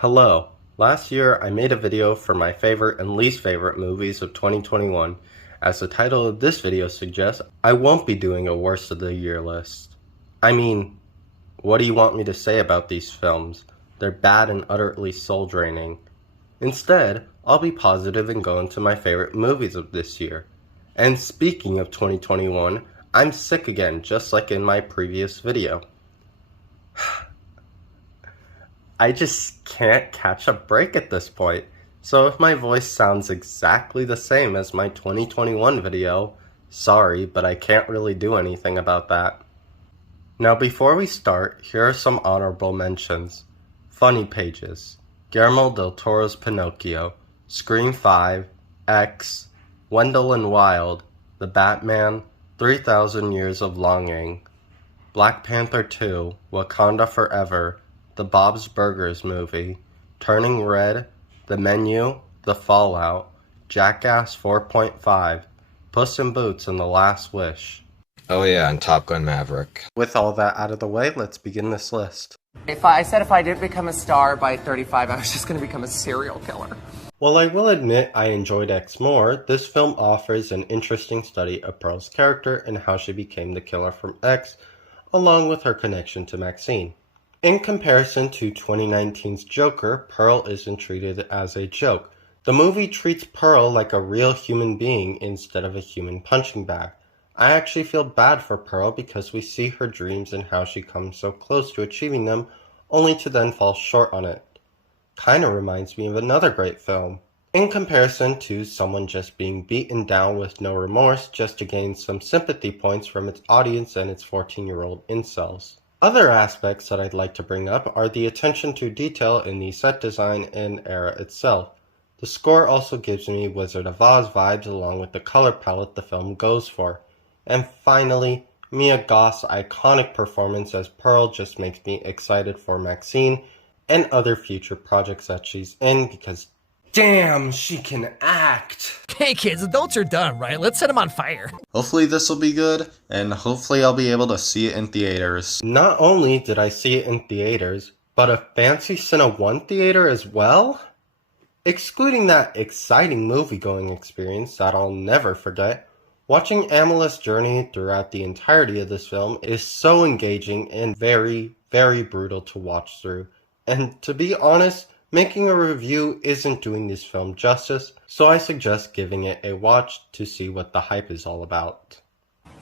Hello. Last year, I made a video for my favorite and least favorite movies of 2021. As the title of this video suggests, I won't be doing a worst of the year list. I mean, what do you want me to say about these films? They're bad and utterly soul-draining. Instead, I'll be positive and go into my favorite movies of this year. And speaking of 2021, I'm sick again, just like in my previous video. I just can't catch a break at this point. So if my voice sounds exactly the same as my 2021 video, sorry, but I can't really do anything about that. Now before we start, here are some honorable mentions. Funny Pages, Guillermo del Toro's Pinocchio, Scream 5, X, Wendell and Wild, The Batman, 3000 Years of Longing, Black Panther 2, Wakanda Forever, the Bob's Burgers movie, Turning Red, The Menu, The Fallout, Jackass 4.5, Puss in Boots and The Last Wish. Oh yeah, and Top Gun Maverick. With all that out of the way, let's begin this list. If I didn't become a star by 35, I was just going to become a serial killer. While I will admit I enjoyed X more, this film offers an interesting study of Pearl's character and how she became the killer from X, along with her connection to Maxine. In comparison to 2019's Joker, Pearl isn't treated as a joke. The movie treats Pearl like a real human being instead of a human punching bag. I actually feel bad for Pearl because we see her dreams and how she comes so close to achieving them, only to then fall short on it. Kinda reminds me of another great film. In comparison to someone just being beaten down with no remorse just to gain some sympathy points from its audience and its 14-year-old incels. Other aspects that I'd like to bring up are the attention to detail in the set design and era itself. The score also gives me Wizard of Oz vibes along with the color palette the film goes for. And finally, Mia Goth's iconic performance as Pearl just makes me excited for Maxine and other future projects that she's in because damn, she can act! Hey kids, adults are done, right? Let's set them on fire. Hopefully this will be good, and hopefully I'll be able to see it in theaters. Not only did I see it in theaters, but a fancy Cine 1 theater as well? Excluding that exciting movie-going experience that I'll never forget, watching Amelia's journey throughout the entirety of this film is so engaging and very, very brutal to watch through. And to be honest, making a review isn't doing this film justice, so I suggest giving it a watch to see what the hype is all about.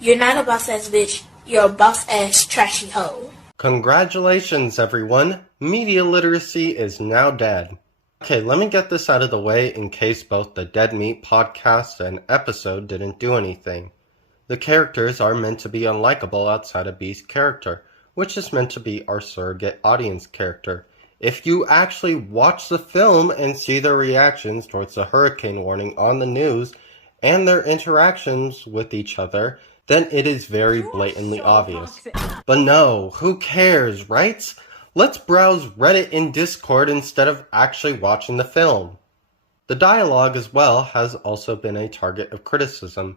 You're not a boss-ass bitch, you're a boss-ass trashy hoe. Congratulations, everyone! Media literacy is now dead. Okay, let me get this out of the way in case both the Dead Meat podcast and episode didn't do anything. The characters are meant to be unlikable outside of B's character, which is meant to be our surrogate audience character. If you actually watch the film and see their reactions towards the hurricane warning on the news and their interactions with each other, then it is very blatantly obvious. But no, who cares, right? Let's browse Reddit and Discord instead of actually watching the film. The dialogue as well has also been a target of criticism,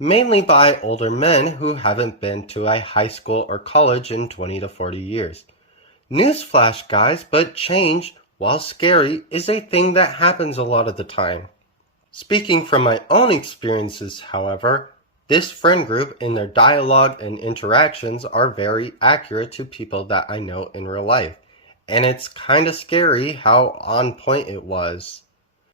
mainly by older men who haven't been to a high school or college in 20 to 40 years. Newsflash, guys, but change, while scary, is a thing that happens a lot of the time. Speaking from my own experiences, however, this friend group in their dialogue and interactions are very accurate to people that I know in real life, and it's kinda scary how on point it was.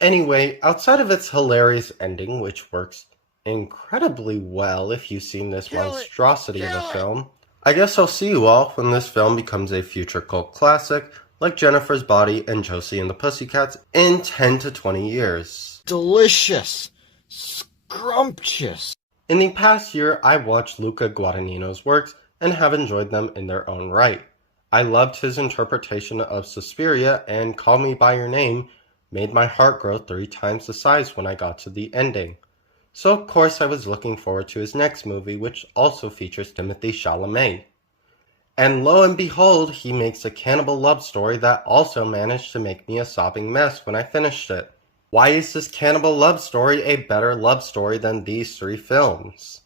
Anyway, outside of its hilarious ending, which works incredibly well if you've seen this monstrosity of a film, I guess I'll see you all when this film becomes a future cult classic like Jennifer's Body and Josie and the Pussycats in 10 to 20 years. Delicious. Scrumptious. In the past year, I watched Luca Guadagnino's works and have enjoyed them in their own right. I loved his interpretation of Suspiria, and Call Me By Your Name made my heart grow 3 times the size when I got to the ending. So of course I was looking forward to his next movie, which also features Timothée Chalamet. And lo and behold, he makes a cannibal love story that also managed to make me a sobbing mess when I finished it. Why is this cannibal love story a better love story than these 3 films?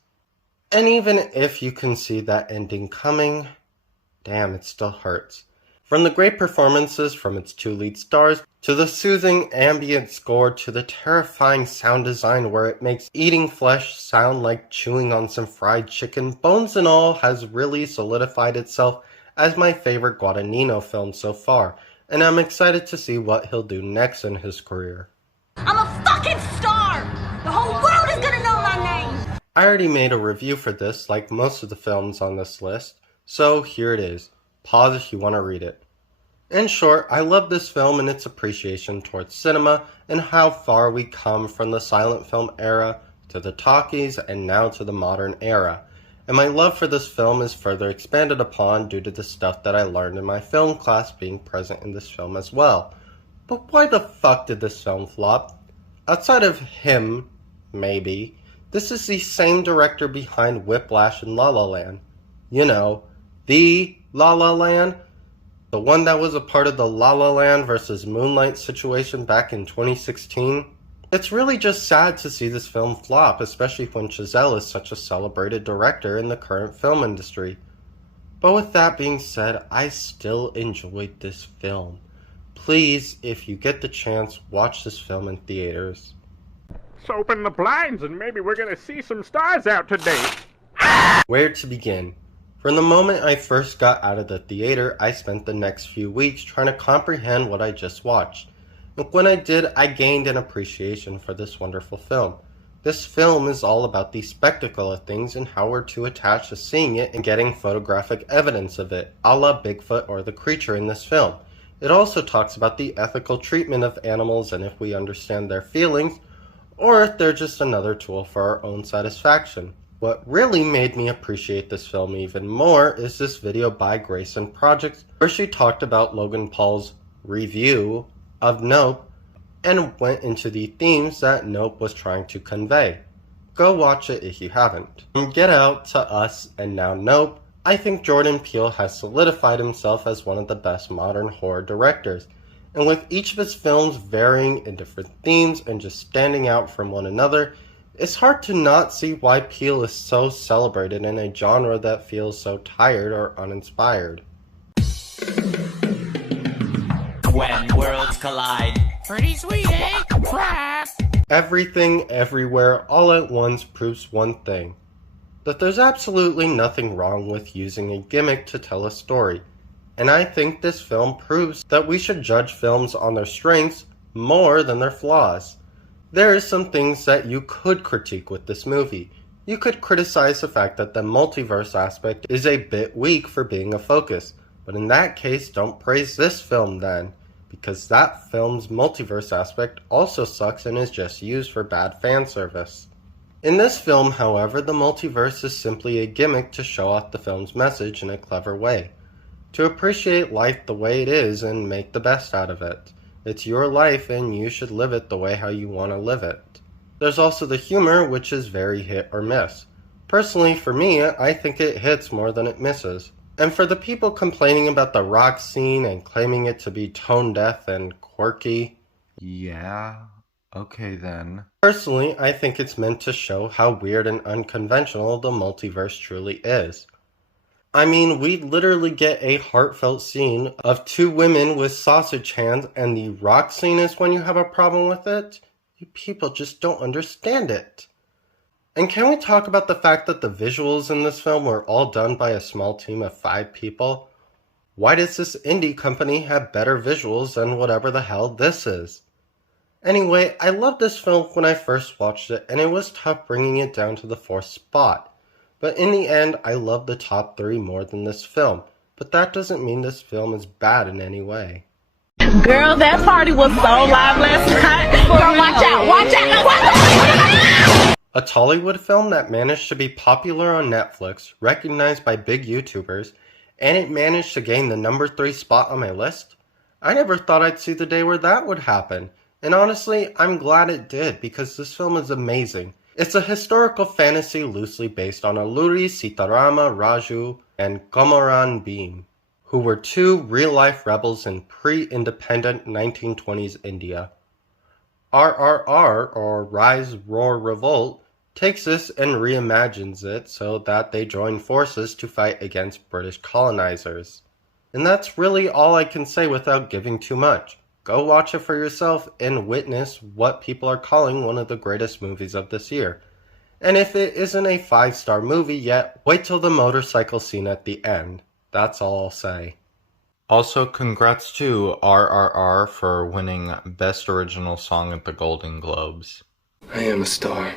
And even if you can see that ending coming, damn, it still hurts. From the great performances from its two lead stars, to the soothing ambient score, to the terrifying sound design where it makes eating flesh sound like chewing on some fried chicken, Bones and All has really solidified itself as my favorite Guadagnino film so far, and I'm excited to see what he'll do next in his career. I'm a fucking star! The whole world is gonna know my name! I already made a review for this, like most of the films on this list, so here it is. Pause if you want to read it. In short, I love this film and its appreciation towards cinema and how far we come from the silent film era to the talkies and now to the modern era. And my love for this film is further expanded upon due to the stuff that I learned in my film class being present in this film as well. But why the fuck did this film flop? Outside of him, maybe, this is the same director behind Whiplash and La La Land. You know, the La La Land, the one that was a part of the La La Land versus Moonlight situation back in 2016. It's really just sad to see this film flop, especially when Chazelle is such a celebrated director in the current film industry. But with that being said, I still enjoyed this film. Please, if you get the chance, watch this film in theaters. So open the blinds and maybe we're gonna see some stars out today. Where to begin? From the moment I first got out of the theater, I spent the next few weeks trying to comprehend what I just watched. And when I did, I gained an appreciation for this wonderful film. This film is all about the spectacle of things and how we're too attached to seeing it and getting photographic evidence of it, a la Bigfoot or the creature in this film. It also talks about the ethical treatment of animals and if we understand their feelings, or if they're just another tool for our own satisfaction. What really made me appreciate this film even more is this video by Grayson Projects, where she talked about Logan Paul's review of Nope and went into the themes that Nope was trying to convey. Go watch it if you haven't. From Get Out to Us and now Nope, I think Jordan Peele has solidified himself as one of the best modern horror directors. And with each of his films varying in different themes and just standing out from one another, it's hard to not see why Peele is so celebrated in a genre that feels so tired or uninspired. When worlds collide. Pretty sweet, eh? Crap! Everything, Everywhere, All at Once proves one thing. That there's absolutely nothing wrong with using a gimmick to tell a story. And I think this film proves that we should judge films on their strengths more than their flaws. There are some things that you could critique with this movie. You could criticize the fact that the multiverse aspect is a bit weak for being a focus, but in that case, don't praise this film then, because that film's multiverse aspect also sucks and is just used for bad fan service. In this film, however, the multiverse is simply a gimmick to show off the film's message in a clever way. To appreciate life the way it is and make the best out of it. It's your life and you should live it the way how you want to live it. There's also the humor, which is very hit or miss. Personally, for me, I think it hits more than it misses. And for the people complaining about the rock scene and claiming it to be tone deaf and quirky, Yeah, okay then. personally, I think it's meant to show how weird and unconventional the multiverse truly is. I mean, we literally get a heartfelt scene of two women with sausage hands, and the rock scene is when you have a problem with it? You people just don't understand it. And can we talk about the fact that the visuals in this film were all done by a small team of 5 people? Why does this indie company have better visuals than whatever the hell this is? Anyway, I loved this film when I first watched it, and it was tough bringing it down to the 4th spot. But in the end, I love the top 3 more than this film. But that doesn't mean this film is bad in any way. Girl, that party was so live last night. Girl, watch out, watch out, watch out! A Tollywood film that managed to be popular on Netflix, recognized by big YouTubers, and it managed to gain the number 3 spot on my list? I never thought I'd see the day where that would happen. And honestly, I'm glad it did, because this film is amazing. It's a historical fantasy loosely based on Alluri Sitarama Raju and Komoran Bheem, who were 2 real-life rebels in pre-independent 1920s India. RRR, or Rise, Roar, Revolt, takes this and reimagines it so that they join forces to fight against British colonizers. And that's really all I can say without giving too much. Go watch it for yourself and witness what people are calling one of the greatest movies of this year. And if it isn't a 5-star movie yet, wait till the motorcycle scene at the end. That's all I'll say. Also, congrats to RRR for winning Best Original Song at the Golden Globes. I am a star.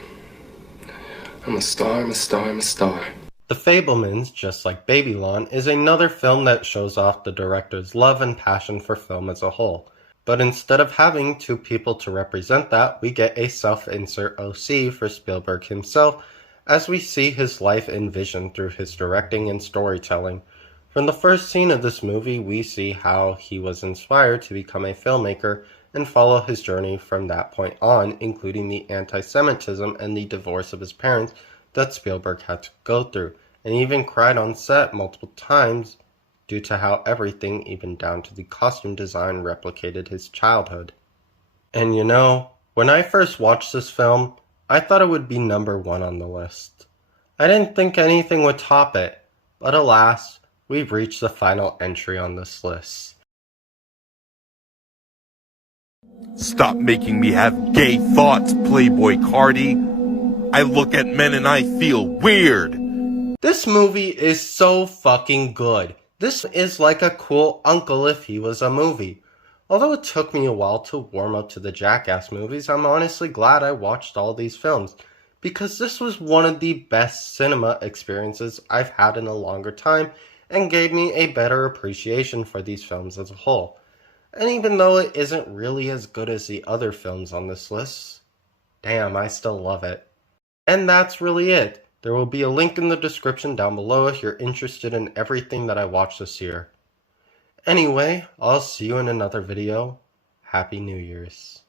I'm a star, I'm a star, I'm a star. The Fabelmans, just like Babylon, is another film that shows off the director's love and passion for film as a whole. But instead of having two people to represent that, we get a self-insert OC for Spielberg himself, as we see his life and vision through his directing and storytelling. From the first scene of this movie, we see how he was inspired to become a filmmaker and follow his journey from that point on, including the anti-Semitism and the divorce of his parents that Spielberg had to go through, and even cried on set multiple times due to how everything, even down to the costume design, replicated his childhood. And you know, when I first watched this film, I thought it would be number 1 on the list. I didn't think anything would top it, but alas, we've reached the final entry on this list. Stop making me have gay thoughts, Playboy Cardi. I look at men and I feel weird. This movie is so fucking good. This is like a cool uncle if he was a movie. Although it took me a while to warm up to the Jackass movies, I'm honestly glad I watched all these films, because this was one of the best cinema experiences I've had in a longer time and gave me a better appreciation for these films as a whole. And even though it isn't really as good as the other films on this list, damn, I still love it. And that's really it. There will be a link in the description down below if you're interested in everything that I watched this year. Anyway, I'll see you in another video. Happy New Year's.